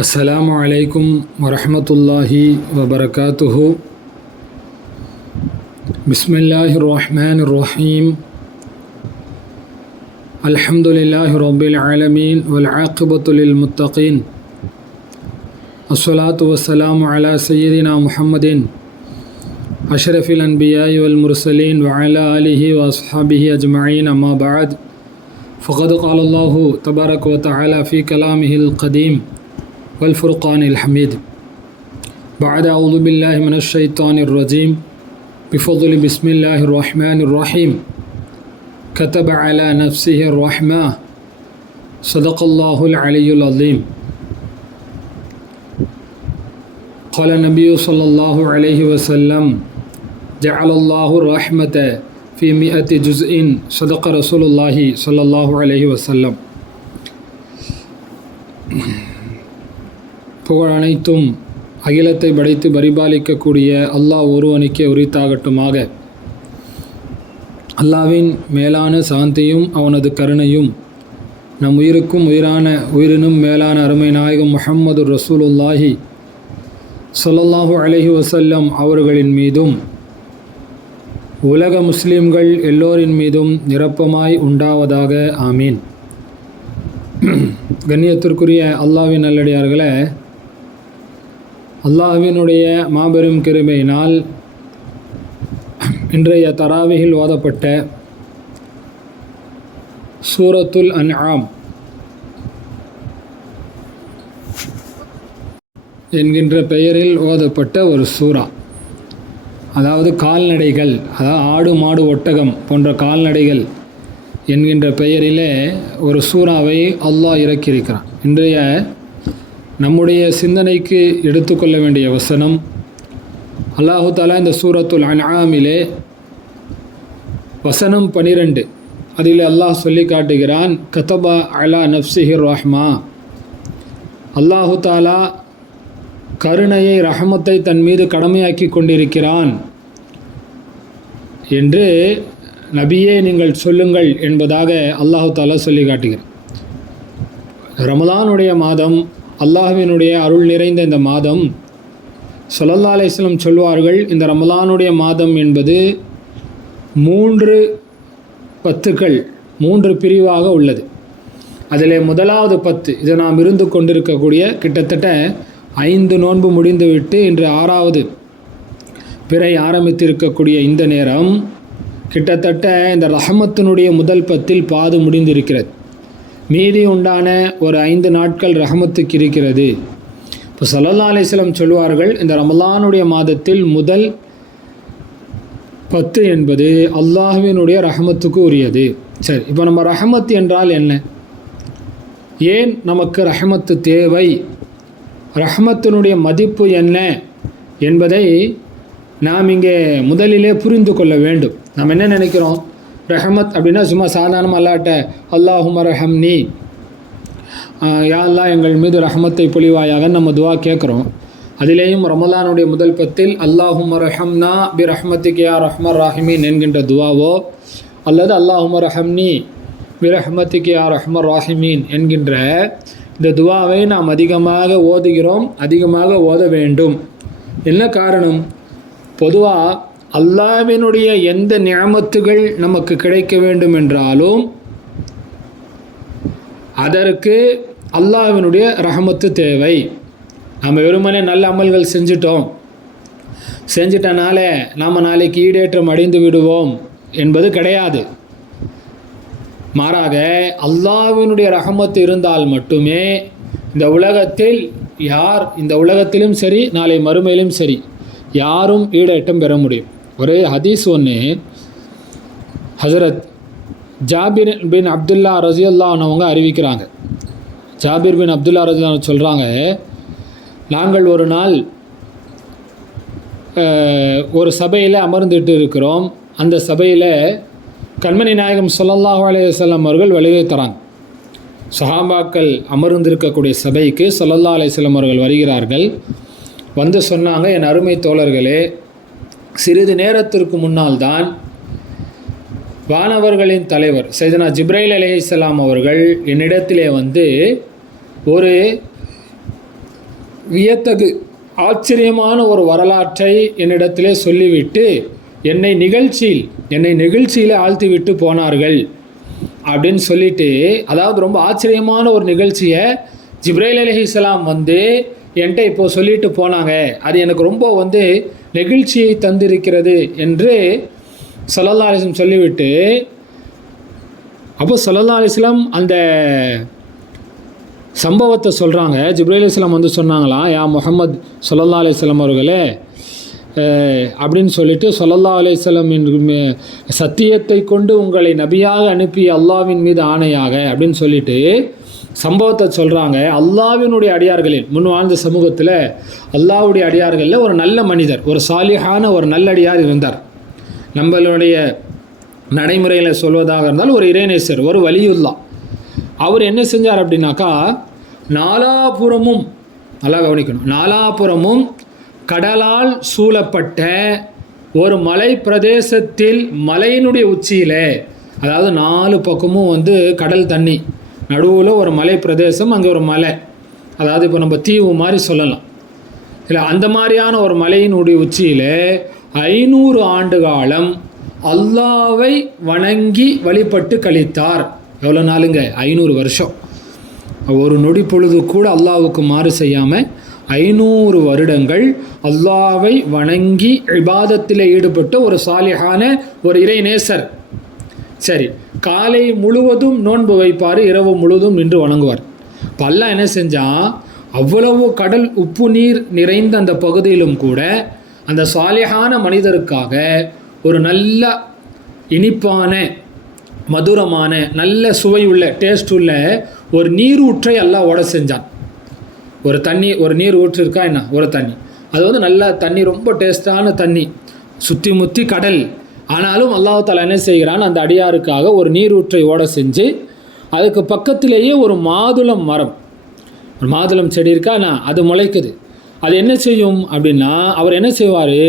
அஸ்ஸலாமு அலைக்கும் வரஹ்மத்துல்லாஹி வபரகாத்துஹு. பிஸ்மில்லாஹிர் ரஹ்மானிர் ரஹீம். அல்ஹம்துலில்லாஹி ரப்பில் ஆலமீன் வல் ஆகிபத்து லில் முத்தகீன். அஸ்ஸலாத்து வஸ்ஸலாமு அலா சய்யிதினா முஹம்மதின் அஷ்ரஃபில் அன்பியாஇ வல் முர்சலீன் வ அலா ஆலிஹி வ அஸ்ஹாபிஹி அஜ்மஈன். அம்மா பஅத். ஃபகத் क़ால அல்லாஹு தபாரக வ தஆலா ஃபீ கலாமிஹில் கதீம் والفرقان الحميد. بعد أعوذ بالله من الشيطان الرجيم بفضل بسم الله الرحمن الرحيم. كتب على نفسه الرحمة. صدق الله العلي العظيم. قال النبي صلى الله عليه وسلم جعل الله الرحمة في 100 جزء. صدق رسول الله صلى الله عليه وسلم. புகழ் அனைத்தும் அகிலத்தை படைத்து பரிபாலிக்கக்கூடிய அல்லாஹ் ஒருவனுக்கே உரித்தாகட்டுமாக. அல்லாஹ்வின் மேலான சாந்தியும் அவனது கருணையும் நம் உயிருக்கும் உயிரினும் மேலான அருமை நாயகம் முஹம்மது ரசூலுல்லாஹி ஸல்லல்லாஹு அலைஹி வஸல்லம் அவர்களின் மீதும் உலக முஸ்லிம்கள் எல்லோரின் மீதும் நிரப்பமாய் உண்டாவதாக. ஆமீன். கண்ணியத்திற்குரிய அல்லாஹ்வின் நல்லடியார்களே, அல்லாஹ்வினுடைய மாபெரும் கிருபையினால் இன்றைய தராவிஹில் ஓதப்பட்ட சூரத்துல் அன்ஆம் என்கின்ற பெயரில் ஓதப்பட்ட ஒரு சூரா, அதாவது கால்நடைகள், அதாவது ஆடு மாடு ஒட்டகம் போன்ற கால்நடைகள் என்கின்ற பெயரிலே ஒரு சூறாவை அல்லாஹ் இறக்கியிருக்கிறான். இன்றைய நம்முடைய சிந்தனைக்கு எடுத்துக்கொள்ள வேண்டிய வசனம், அல்லாஹு தஆலா இந்த சூரத்துல் அன்ஆமிலே வசனம் 12 அதில் அல்லாஹ் சொல்லி காட்டுகிறான், கதபா அலா நஃப்ஸிஹிர் ரஹ்மா. அல்லாஹு தஆலா கருணையை, ரஹமத்தை தன் மீது கடமையாக்கி கொண்டிருக்கிறான் என்று நபியே நீங்கள் சொல்லுங்கள் என்பதாக அல்லாஹு தஆலா சொல்லி காட்டுகிறான். ரமலானுடைய மாதம், அல்லாஹ்வினுடைய அருள் நிறைந்த இந்த மாதம், ஸல்லல்லாஹு அலைஹி வஸல்லம் சொல்வார்கள், இந்த ரமலானுடைய மாதம் என்பது 3 பத்துக்கள், 3 பிரிவாக உள்ளது. அதில் முதலாவது 10 இது நாம் இருந்து கொண்டிருக்கக்கூடிய கிட்டத்தட்ட 5 நோன்பு முடிந்துவிட்டு இன்று 6வது பிறை ஆரம்பித்திருக்கக்கூடிய இந்த நேரம், கிட்டத்தட்ட இந்த ரஹமத்தினுடைய முதல் 10ல் பாதி முடிந்திருக்கிறது. மீதி உண்டான ஒரு 5 நாட்கள் ரஹமத்துக்கு இருக்கிறது. இப்போ ஸல்லல்லாஹு அலைஹி வஸல்லம் சொல்வார்கள், இந்த ரமலானுடைய மாதத்தில் முதல் 10 என்பது அல்லாஹ்வினுடைய ரஹமத்துக்கு உரியது. சரி, இப்போ நம்ம ரஹமத் என்றால் என்ன, ஏன் நமக்கு ரஹமத்து தேவை, ரஹமத்தினுடைய மதிப்பு என்ன என்பதை நாம் இங்கே முதலிலே புரிந்து கொள்ள வேண்டும். நாம் என்ன நினைக்கிறோம், ரஹமத் அப்படின்னா சும்மா சாதாரணமாக அல்லாட்ட அல்லாஹும்ம ரஹம்னி, யா அல்லாஹ் எங்கள் மீது ரஹமத்தை பொழிவாயாக நம்ம துவா கேட்குறோம். அதிலேயும் ரமலானுடைய முதல் 10ல் அல்லாஹும்ம ரஹம்னா பி ரஹ்மத்திக் யா ரஹ்மர் ராஹிமீன் என்கின்ற துவாவோ, அல்லது அல்லாஹும்ம ரஹம்னி பி ரஹ்மத்திக் யா ரஹ்மர் ராஹிமீன் என்கின்ற இந்த துவாவை நாம் அதிகமாக ஓதுகிறோம், அதிகமாக ஓத வேண்டும். என்ன காரணம், பொதுவாக அல்லாஹ்வினுடைய எந்த நிஅமத்துகள் நமக்கு கிடைக்க வேண்டும் என்றாலும் அதற்கு அல்லாஹ்வினுடைய ரஹமத்து தேவை. நம்ம வெறுமனே நல்ல அமல்கள் செஞ்சிட்டனால நாம் நாளைக்கு ஈடேற்றம் அடைந்து விடுவோம் என்பது கிடையாது. மாறாக அல்லாஹ்வினுடைய ரஹமத்து இருந்தால் மட்டுமே இந்த உலகத்தில் இந்த உலகத்திலும் சரி நாளை மறுமையிலும் சரி யாரும் ஈடேற்றம் பெற முடியும். ஒரு ஹதீஸ் ஒன்று ஹஸரத் ஜாபிர் பின் அப்துல்லா ரஸியல்லாஹு அன்ஹு அறிவிக்கிறாங்க. ஜாபிர் பின் அப்துல்லா ரஸியல்லாஹு அன்ஹு சொல்கிறாங்க, நாங்கள் ஒரு நாள் ஒரு சபையில் அமர்ந்துட்டு இருக்கிறோம். அந்த சபையில் கண்மணி நாயகம் ஸல்லல்லாஹு அலைஹி வஸல்லம் அவர்கள் வருகை தராங்க. சஹாபாக்கள் அமர்ந்திருக்கக்கூடிய சபைக்கு ஸல்லல்லாஹு அலைஹி வஸல்லம் அவர்கள் வருகிறார்கள். வந்து சொன்னாங்க, என் அருமை தோழர்களே, சிறிது நேரத்திற்கு முன்னால் தான் வானவர்களின் தலைவர் சையதுனா ஜிப்ரைல் அலைஹிஸ்ஸலாம் அவர்கள் என்னிடத்திலே வந்து ஒரு வியத்தகு ஆச்சரியமான ஒரு வரலாற்றை என்னிடத்திலே சொல்லிவிட்டு என்னை நிகழ்ச்சியில் ஆழ்த்திவிட்டு போனார்கள் அப்படின்னு சொல்லிட்டு, அதாவது ரொம்ப ஆச்சரியமான ஒரு நிகழ்ச்சியை ஜிப்ரைல் அலைஹிஸ்ஸலாம் வந்து என்கிட்ட இப்போது சொல்லிட்டு போனாங்க, அது எனக்கு ரொம்ப வந்து நெகிழ்ச்சியை தந்திருக்கிறது என்று ஸல்லல்லாஹு அலைஹி வஸல்லம் சொல்லிவிட்டு, அப்போ ஸல்லல்லாஹு அலைஹி வஸல்லம் அந்த சம்பவத்தை சொல்கிறாங்க. ஜிப்ரைல் அலைஹிஸ்ஸலாம் வந்து சொன்னாங்களாம், யா முஹம்மது ஸல்லல்லாஹு அலைஹி வஸல்லம் அவர்களே அப்படின்னு சொல்லிட்டு, ஸல்லல்லாஹு அலைஹி வஸல்லம் சத்தியத்தை கொண்டு உங்களை நபியாக அனுப்பிய அல்லாஹ்வின் மீது ஆணையாக அப்படின்னு சொல்லிட்டு சம்பவத்தை சொல்கிறாங்க. அல்லாஹ்வினுடைய அடியார்களில் முன் வாழ்ந்த சமூகத்தில் அல்லாஹ்வுடைய அடியார்களில் ஒரு நல்ல மனிதர், ஒரு சாலிஹான ஒரு நல்லடியார் இருந்தார். நம்மளுடைய நடைமுறையில் சொல்வதாக இருந்தால் ஒரு இறைநேசர், ஒரு வலியுல்லா. அவர் என்ன செஞ்சார் அப்படின்னாக்கா, நாலாபுறமும், நல்லா கவனிக்கணும், நாலாபுறமும் கடலால் சூழப்பட்ட ஒரு மலை பிரதேசத்தில், மலையினுடைய உச்சியில், அதாவது 4 பக்கமும் வந்து கடல் தண்ணி, நடுவில் ஒரு மலை பிரதேசம், அங்கே ஒரு மலை, அதாவது இப்போ நம்ம தீவு மாதிரி சொல்லலாம் இல்லை, அந்த மாதிரியான ஒரு மலையினுடைய உச்சியில் 500 ஆண்டு காலம் அல்லாவை வணங்கி வழிபட்டு கழித்தார். எவ்வளோ நாளுங்க? 500 வருஷம். ஒரு நொடி பொழுது கூட அல்லாவுக்கு மாறு செய்யாமல் 500 வருடங்கள் அல்லாவை வணங்கி இபாதத்தில் ஈடுபட்ட ஒரு சாலிஹான ஒரு இறைநேசர். சரி, காலை முழுவதும் நோன்பு வைப்பார், இரவு முழுவதும் நின்று வணங்குவார். இப்போ அல்லாஹ் என்ன செஞ்சால், அவ்வளவு கடல் உப்பு நீர் நிறைந்த அந்த பகுதியிலும் கூட அந்த சாலிஹான மனிதருக்காக ஒரு நல்ல இனிப்பான மதுரமான நல்ல சுவையுள்ள டேஸ்ட் உள்ள ஒரு நீரூற்றை அல்லாஹ் ஓட செஞ்சான். ஒரு நீர் ஊற்று இருக்கா என்ன, ஒரு தண்ணி, அது வந்து நல்ல தண்ணி, ரொம்ப டேஸ்டான தண்ணி, சுற்றி முற்றி கடல். ஆனாலும் அல்லாஹ் தஆலா என்ன செய்கிறான், அந்த அடியாருக்காக ஒரு நீரூற்றை ஓட செஞ்சு அதுக்கு பக்கத்திலேயே ஒரு மாதுளம் மரம், ஒரு மாதுளம் செடி இருக்கா என்ன, அது முளைக்குது. அது என்ன செய்யும் அப்படின்னா, அவர் என்ன செய்வார்,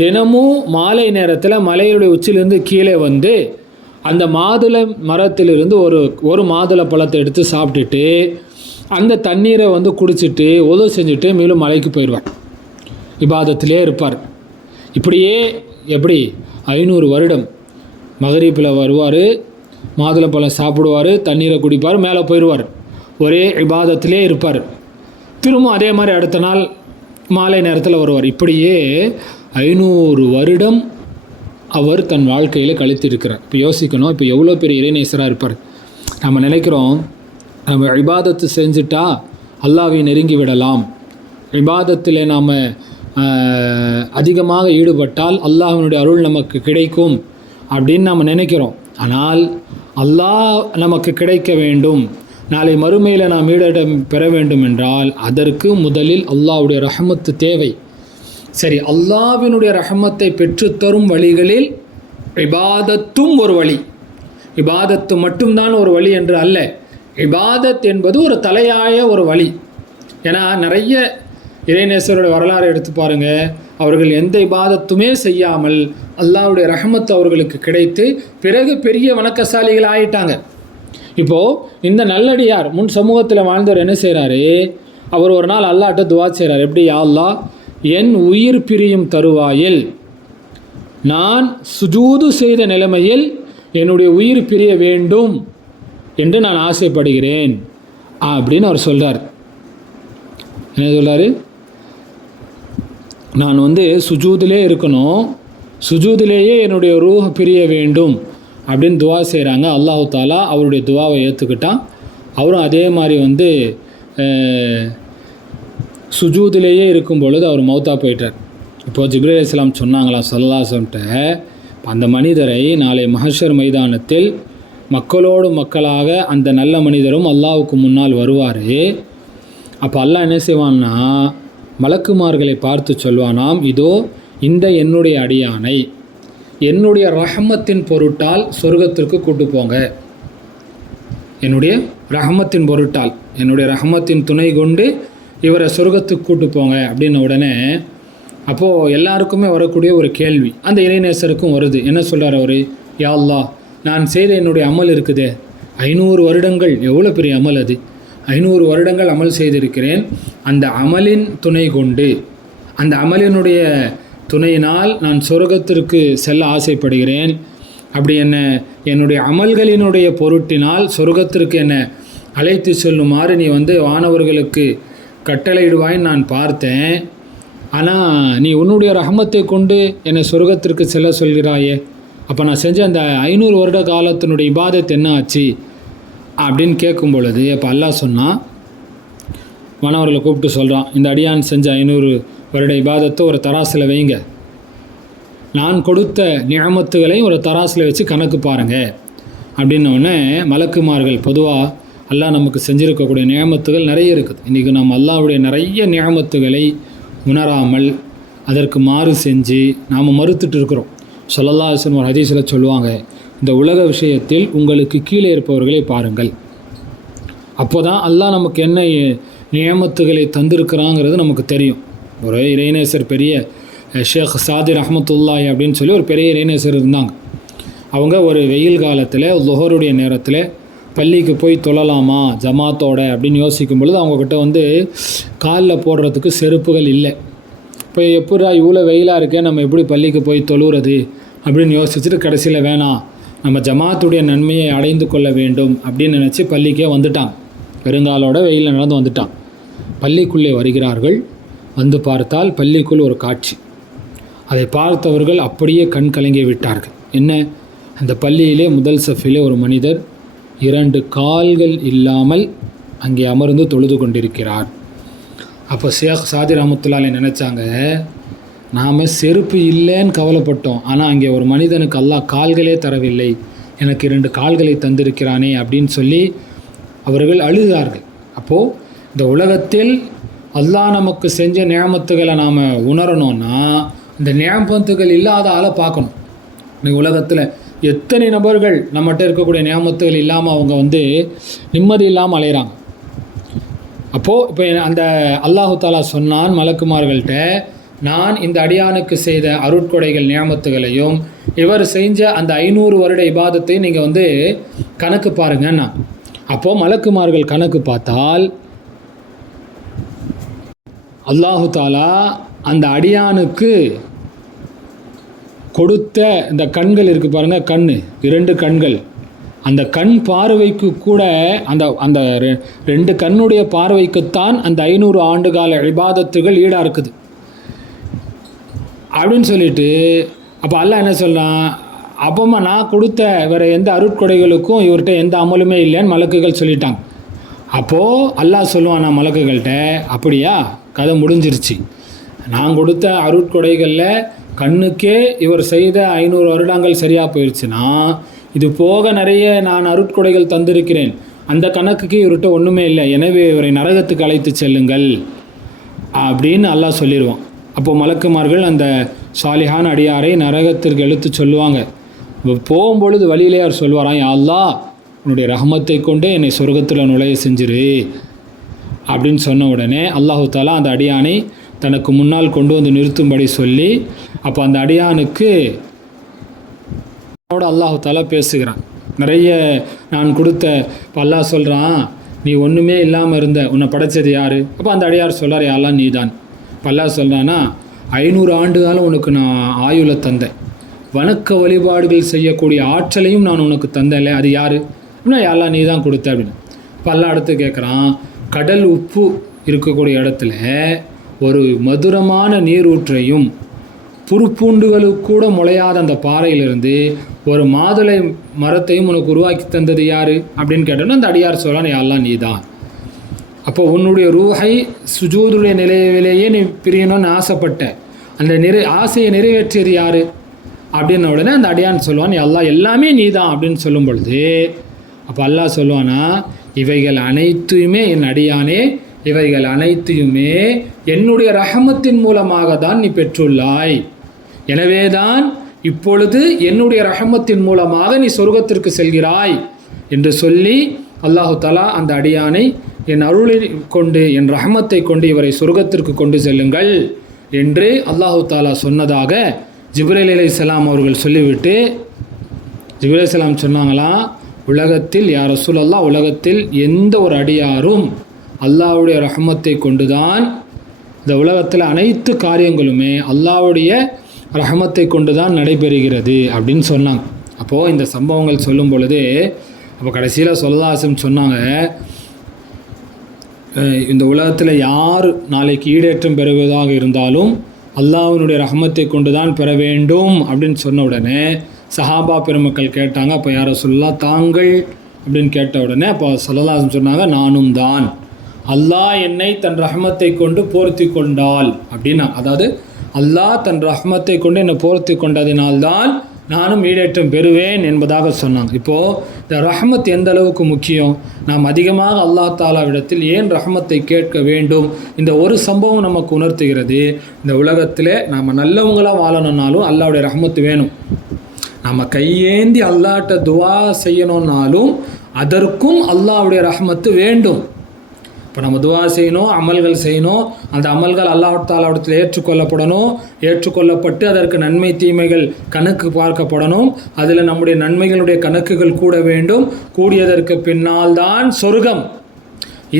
தினமும் மாலை நேரத்தில் மலையுடைய உச்சியிலேருந்து கீழே வந்து அந்த மாதுளை மரத்திலிருந்து ஒரு மாதுளை பழத்தை எடுத்து சாப்பிட்டுட்டு அந்த தண்ணீரை வந்து குடிச்சிட்டு உதவு செஞ்சுட்டு மேலும் மலைக்கு போயிடுவார், இபாதத்திலே இருப்பார். இப்படியே எப்படி 500 வருடம் மகரீப்பில் வருவார், மாதுளப்பழம் சாப்பிடுவார், தண்ணீரை குடிப்பார், மேலே போயிடுவார், ஒரே இபாதத்திலே இருப்பார். திரும்ப அதே மாதிரி அடுத்த நாள் மாலை நேரத்தில் வருவார். இப்படியே 500 வருடம் அவர் தன் வாழ்க்கையில் கழித்திருக்கிறார். இப்போ யோசிக்கணும், இப்போ எவ்வளோ பெரிய இறைநேசராக இருப்பார். நம்ம நினைக்கிறோம், நம்ம இபாதத்து செஞ்சுட்டா அல்லாஹ்வை நெருங்கி விடலாம், இபாதத்தில் நாம் அதிகமாக ஈடுபட்டால் அல்லாஹ்வினுடைய அருள் நமக்கு கிடைக்கும் அப்படின்னு நாம் நினைக்கிறோம். ஆனால் அல்லாஹ் நமக்கு கிடைக்க வேண்டும், நாளை மறுமையில் நாம் ஈடிடம் பெற வேண்டும் என்றால் அதற்கு முதலில் அல்லாஹ்வுடைய ரஹமத்து தேவை. சரி, அல்லாஹ்வினுடைய ரஹமத்தை பெற்றுத்தரும் வழிகளில் இபாதத்தும் ஒரு வழி. இபாதத்து மட்டும்தான் ஒரு வழி என்று அல்ல, இபாதத் என்பது ஒரு தலையாய ஒரு வழி. ஏன்னா நிறைய இறைநேசருடைய வரலாறு எடுத்து பாருங்கள், அவர்கள் எந்த இபாதத்துமே செய்யாமல் அல்லாஹ்வுடைய ரஹமத்து அவர்களுக்கு கிடைத்து பிறகு பெரிய வணக்கசாலிகள் ஆகிட்டாங்க. இப்போது இந்த நல்லடியார் முன் சமூகத்தில் வாழ்ந்தவர் என்ன செய்கிறாரு, அவர் ஒரு நாள் அல்லாஹ்ட்ட துவா செய்கிறார். எப்படி, யா அல்லாஹ், என் உயிர் பிரியும் தருவாயில் நான் சுஜூது செய்த நிலைமையில் என்னுடைய உயிர் பிரிய வேண்டும் என்று நான் ஆசைப்படுகிறேன் அப்படின்னு அவர் சொல்கிறார். என்ன சொல்கிறார், நான் வந்து சுஜூதிலே இருக்கணும், சுஜூதிலேயே என்னுடைய ரூஹ் பிரிய வேண்டும் அப்படின்னு துவா செய்கிறாங்க. அல்லாஹு தாலா அவருடைய துவாவை ஏற்றுக்கிட்டான். அவரும் அதே மாதிரி வந்து சுஜூதிலேயே இருக்கும் பொழுது அவர் மௌத்தா போயிட்டார். இப்போது ஜிப்ரீல் அலைஹிஸ்ஸலாம் சொன்னாங்களாம் ஸல்லல்லாஹு அலைஹி வஸல்லம், அந்த மனிதரை நாளை மஹ்ஷர் மைதானத்தில் மக்களோடு மக்களாக அந்த நல்ல மனிதரும் அல்லாஹ்வுக்கு முன்னால் வருவார். அப்போ அல்லாஹ் என்ன செய்வான்னா, மலக்குமார்களை பார்த்து சொல்வானாம், இதோ இந்த என்னுடைய அடியானை என்னுடைய ரஹமத்தின் பொருட்டால் சொர்க்கத்திற்கு கூட்டு போங்க, என்னுடைய ரஹமத்தின் பொருட்டால், என்னுடைய ரஹமத்தின் துணை கொண்டு இவரை சொர்க்கத்துக்கு கூட்டு போங்க அப்படின்ன உடனே அப்போது எல்லாருக்குமே வரக்கூடிய ஒரு கேள்வி அந்த இறைநேசருக்கும் வருது. என்ன சொல்கிறார் அவர், யா அல்லாஹ், நான் செய்த என்னுடைய அமல் இருக்குதே 500 வருடங்கள், எவ்வளோ பெரிய அமல் அது, 500 வருடங்கள் அமல் செய்திருக்கிறேன். அந்த அமலின் துணை கொண்டு, அந்த அமலினுடைய துணையினால் நான் சொர்க்கத்திற்கு செல்ல ஆசைப்படுகிறேன். அப்படி என்னுடைய அமல்களினுடைய பொருட்டினால் சொர்க்கத்திற்கு என்னை அழைத்து செல்லுமாறு நீ வானவர்களுக்கு கட்டளையிடுவாயின்னு நான் பார்த்தேன். ஆனால் நீ உன்னுடைய ரஹமத்தை கொண்டு என்னை சொர்க்கத்திற்கு செல்ல சொல்கிறாயே, அப்போ நான் செஞ்ச அந்த 500 வருட காலத்தினுடைய இபாதத் என்ன ஆச்சு அப்படின்னு கேட்கும் பொழுது, அப்போ அல்லாஹ் சொன்னான், மாணவர்களை கூப்பிட்டு சொல்கிறான், இந்த அடியான் செஞ்ச 500 வருட இபாதத்தை ஒரு தராசில் வைங்க, நான் கொடுத்த நியமத்துகளை ஒரு தராசில் வச்சு கணக்கு பாருங்கள் அப்படின்னோடனே மலக்குமார்கள், பொதுவாக அல்லாஹ் நமக்கு செஞ்சுருக்கக்கூடிய நியமத்துகள் நிறைய இருக்குது. இன்றைக்கி நாம் அல்லாஹ்வுடைய நிறைய நியமத்துகளை உணராமல் அதற்கு மாறு செஞ்சு நாம் மறுத்துட்டு இருக்கிறோம். ஸல்லல்லாஹு அலைஹி வஸல்லம் ஒரு ஹதீஸில் சொல்லுவாங்க, இந்த உலக விஷயத்தில் உங்களுக்கு கீழே இருப்பவர்களை பாருங்கள், அப்போ தான் அல்லாஹ் நமக்கு என்ன நியமத்துகளை தந்திருக்கிறாங்கிறது நமக்கு தெரியும். ஒரு இறைநேசர், பெரிய ஷேக் சாதி ரஹ்மத்துல்லாஹி அப்படின்னு சொல்லி ஒரு பெரிய இறைநேசர் இருந்தாங்க. அவங்க ஒரு வெயில் காலத்தில் லுஹருடைய நேரத்தில் பள்ளிக்கு போய் தொழலாமா ஜமாத்தோட அப்படின்னு யோசிக்கும் பொழுது அவங்கக்கிட்ட காலில் போடுறதுக்கு செருப்புகள் இல்லை. இப்போ எப்படா இவ்வளோ வெயிலாக இருக்கே, நம்ம எப்படி பள்ளிக்கு போய் தொழுகிறது அப்படின்னு யோசிச்சுட்டு கடைசியில் வேணாம், நம்ம ஜமாத்துடைய நன்மையை அடைந்து கொள்ள வேண்டும் அப்படின்னு நினச்சி பள்ளிக்கே வந்துட்டாங்க. பெருங்காலோட வெயிலில் நடந்து வந்துட்டான். பள்ளிக்குள்ளே வருகிறார்கள். வந்து பார்த்தால் பள்ளிக்குள் ஒரு காட்சி. அதை பார்த்தவர்கள் அப்படியே கண் கலங்கி விட்டார்கள். என்ன, அந்த பள்ளியிலே முதல் சஃபிலே ஒரு மனிதர் 2 கால்கள் இல்லாமல் அங்கே அமர்ந்து தொழுது கொண்டிருக்கிறார். அப்போ ஷேக் சாதி ரஹ்மத்துல்லாஹி நினச்சாங்க, நாம் செருப்பு இல்லைன்னு கவலைப்பட்டோம், ஆனால் அங்கே ஒரு மனிதனுக்கு அல்லாஹ் கால்களே தரவில்லை, எனக்கு 2 கால்களை தந்திருக்கிறானே அப்படின்னு சொல்லி அவர்கள் அழுதார்கள். அப்போது இந்த உலகத்தில் அல்லாஹ் நமக்கு செஞ்ச நியமத்துகளை நாம் உணரணும்னா இந்த நியமத்துகள் இல்லாத ஆளை பார்க்கணும். இந்த உலகத்தில் எத்தனை நபர்கள் நம்மகிட்ட இருக்கக்கூடிய நியமத்துகள் இல்லாமல் அவங்க நிம்மதி இல்லாமல் அலைகிறாங்க. அப்போது இப்போ அந்த அல்லாஹு தாலா சொன்னான் மலக்குமார்கள்ட்ட, நான் இந்த அடியானுக்கு செய்த அருட்கொடைகள் நியமத்துகளையும் இவர் செஞ்ச அந்த 500 வருட இபாதத்தை நீங்கள் கணக்கு பாருங்கன்னா. அப்போது மலக்குமார்கள் கணக்கு பார்த்தால் அல்லாஹு தாலா அந்த அடியானுக்கு கொடுத்த இந்த கண்கள் இருக்குது பாருங்கள், 2 கண்கள், அந்த கண் பார்வைக்கு கூட அந்த 2 கண்ணுடைய பார்வைக்குத்தான் அந்த 500 ஆண்டுகால இபாதத்துகள் ஈடாக இருக்குது அப்படின்னு சொல்லிட்டு, அப்போ அல்லாஹ் என்ன சொல்கிறான், அப்போமா நான் கொடுத்த வேறு எந்த அருட்கொடைகளுக்கும் இவர்கிட்ட எந்த அமலுமே இல்லைன்னு மலக்குகள் சொல்லிட்டாங்க. அப்போது அல்லாஹ் சொல்லுவான், நான் மலக்குகள்கிட்ட, அப்படியா, கதை முடிஞ்சிருச்சு, நான் கொடுத்த அருட்கொடைகளில் கண்ணுக்கே இவர் செய்த 500 வருடங்கள் சரியாக போயிடுச்சுன்னா, இது போக நிறைய நான் அருட்கொடைகள் தந்திருக்கிறேன், அந்த கணக்குக்கு இவர்கிட்ட ஒன்றுமே இல்லை, எனவே இவரை நரகத்துக்கு அழைத்து செல்லுங்கள் அப்படின்னு அல்லாஹ் சொல்லிடுவான். அப்போது மலக்குமார்கள் அந்த சாலிஹான் அடியாரை நரகத்திற்கு இழுத்து சொல்லுவாங்க. போகும்பொழுது வழியிலே அவர் சொல்வாராம், யா அல்லாஹ், உன்னுடைய ரஹமத்தை கொண்டே என்னை சொர்க்கத்தில் நுழைய செஞ்சிரு அப்படின்னு சொன்ன உடனே அல்லாஹு தாலா அந்த அடியானை தனக்கு முன்னால் கொண்டு நிறுத்தும்படி சொல்லி, அப்போ அந்த அடியானுக்கு அல்லாஹு தாலா பேசுகிறான். நிறைய நான் கொடுத்த, இப்போ அல்லாஹ் சொல்கிறான், நீ ஒன்றுமே இல்லாமல் இருந்த, உன்னை படைச்சது யார்? அப்போ அந்த அடியார் சொல்கிறார், யாரெல்லாம் நீ தான். இப்போ அல்லாஹ் சொல்கிறான்னா, 500 ஆண்டு காலம் உனக்கு நான் ஆயுளை தந்தேன், வணக்க வழிபாடுகள் செய்யக்கூடிய ஆற்றலையும் நான் உனக்கு தந்தேன்ல, அது யார் அப்படின்னா யாரெல்லாம் நீ தான் கொடுத்த அப்படின்னு. இப்போ அல்லாஹ் அடுத்து கேட்குறான், கடல் உப்பு இருக்கக்கூடிய இடத்துல ஒரு மதுரமான நீரூற்றையும் புற்பூண்டுகளுக்கு கூட முளையாத அந்த பாறையிலிருந்து ஒரு மாதுளை மரத்தையும் உனக்கு உருவாக்கி தந்தது யார் அப்படின்னு கேட்டோன்னா அந்த அடியார் சொல்லலாம், யாரெல்லாம் நீ தான். அப்போ உன்னுடைய ரூஹை சுஜூதுடைய நிலையிலேயே நீ பிரியணும்னு ஆசைப்பட்ட, அந்த ஆசையை நிறைவேற்றியது யார் அப்படின்ன உடனே அந்த அடியான் சொல்லுவான், அல்லாஹ் எல்லாமே நீ தான் அப்படின்னு சொல்லும் பொழுது, அப்போ அல்லாஹ் சொல்லுவானா, இவைகள் அனைத்துமே என் அடியானே, இவைகள் அனைத்தையுமே என்னுடைய ரஹமத்தின் மூலமாக தான் நீ பெற்றுள்ளாய், எனவே தான் இப்பொழுது என்னுடைய ரஹமத்தின் மூலமாக நீ சொர்க்கத்திற்கு செல்கிறாய் என்று சொல்லி அல்லாஹு தஆலா அந்த அடியானை என் அருளை கொண்டு என் ரஹமத்தை கொண்டு இவரை சொர்க்கத்திற்கு கொண்டு செல்லுங்கள் என்று அல்லாஹு தஆலா சொன்னதாக ஜிப்ரீல் அலைஹிஸ்ஸலாம் அவர்கள் சொல்லிவிட்டு, ஜிப்ரீல் அலைஹிஸ்ஸலாம் சொன்னாங்களாம், உலகத்தில் யா ரசூலல்லாஹ், உலகத்தில் எந்த ஒரு அடியாரும் அல்லாஹ்வுடைய ரஹ்மத்தை கொண்டுதான், இந்த உலகத்தில் அனைத்து காரியங்களுமே அல்லாஹ்வுடைய ரஹ்மத்தை கொண்டு தான் நடைபெறுகிறது அப்படின்னு சொன்னாங்க. அப்போது இந்த சம்பவங்கள் சொல்லும் பொழுது அப்போ கடைசியில் ஸல்லல்லாஹு சொன்னாங்க, இந்த உலகத்தில் யார் நாளைக்கு ஈடேற்றம் பெறுவதாக இருந்தாலும் அல்லாஹ்வினுடைய ரஹ்மத்தை கொண்டு தான் பெற வேண்டும் அப்படின்னு சொன்ன உடனே சஹாபா பெருமக்கள் கேட்டாங்க, அப்போ யா ரசூலுல்லாஹ் தாங்கள் அப்படின்னு கேட்ட உடனே அப்போ ஸல்லல்லாஹு சொன்னாங்க, நானும் தான். அல்லாஹ் என்னை தன் ரஹ்மத்தை கொண்டு போர்த்தி கொண்டால் அப்படின்னா, அதாவது அல்லாஹ் தன் ரஹ்மத்தை கொண்டு என்னை போர்த்தி கொண்டதினால்தான் நானும் ஈடேற்றம் பெறுவேன் என்பதாக சொன்னாங்க. இப்போது இந்த ரஹ்மத் எந்த அளவுக்கு முக்கியம், நாம் அதிகமாக அல்லாஹ் தாலாவிடத்தில் ஏன் ரஹ்மத்தை கேட்க வேண்டும், இந்த ஒரு சம்பவம் நமக்கு உணர்த்துகிறது. இந்த உலகத்தில் நாம் நல்லவங்களாக வாழணுன்னாலும் அல்லாஹ்வுடைய ரஹ்மத்து வேணும். நம்ம கையேந்தி அல்லாஹ்ட்ட துவா செய்யணுன்னாலும் அதற்கும் அல்லாஹ்வுடைய ரஹ்மத்து வேண்டும். இப்போ நம்ம துவா செய்யணும், அமல்கள் செய்யணும், அந்த அமல்கள் அல்லாஹ் தாலாவிடத்தில் ஏற்றுக்கொள்ளப்பட்டு அதற்கு நன்மை தீமைகள் கணக்கு பார்க்கப்படணும். அதில் நம்முடைய நன்மைகளுடைய கணக்குகள் கூட வேண்டும். கூடியதற்கு பின்னால் தான் சொர்க்கம்.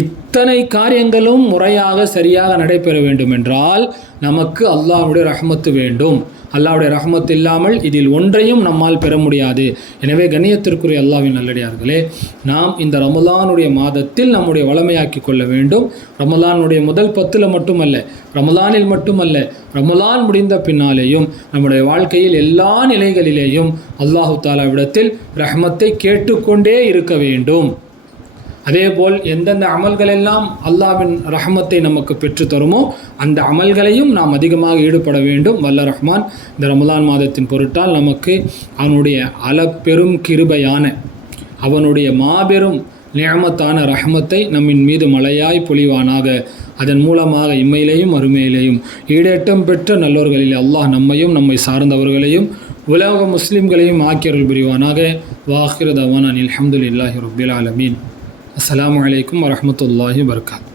இத்தனை காரியங்களும் முறையாக சரியாக நடைபெற வேண்டும் என்றால் நமக்கு அல்லாஹ்வுடைய ரஹ்மத்து வேண்டும். அல்லாஹ்வுடைய ரஹ்மத் இல்லாமல் இதில் ஒன்றையும் நம்மால் பெற முடியாது. எனவே கண்ணியத்திற்குரிய அல்லாஹ்வின் நல்லடியார்களே, நாம் இந்த ரமலானுடைய மாதத்தில் நம்முடைய வளமையாக்கி கொள்ள வேண்டும். ரமலானுடைய முதல் 10 மட்டுமல்ல, ரமலானில் மட்டுமல்ல, ரமலான் முடிந்த பின்னாலேயும் நம்முடைய வாழ்க்கையில் எல்லா நிலைகளிலேயும் அல்லாஹு தாலாவிடத்தில் ரஹ்மத்தை கேட்டுக்கொண்டே இருக்க வேண்டும். அதேபோல் எந்தெந்த அமல்களெல்லாம் அல்லாஹ்வின் ரஹ்மத்தை நமக்கு பெற்று தருமோ அந்த அமல்களையும் நாம் அதிகமாக ஈடுபட வேண்டும். வல்ல ரஹ்மான் இந்த ரமலான் மாதத்தின் பொருட்டால் நமக்கு அவனுடைய அளப்பெரும் கிருபையான, அவனுடைய மாபெரும் நிஅமத்தான ரஹ்மத்தை நம்மின் மீது மழையாய் பொழிவானாக. அதன் மூலமாக இம்மையிலேயும் அருமையிலேயும் ஈடேற்றம் பெற்ற நல்லோர்களில் அல்லாஹ் நம்மையும் நம்மை சார்ந்தவர்களையும் உலக முஸ்லிம்களையும் ஆக்கியருள் புரிவானாக. வாஹிரு தவானா அல்ஹம்துலில்லாஹி ரப்பில் ஆலமீன். அஸ்ஸலாமு அலைக்கும் வரஹ்மத்துல்லாஹி வபரகாத்துஹு.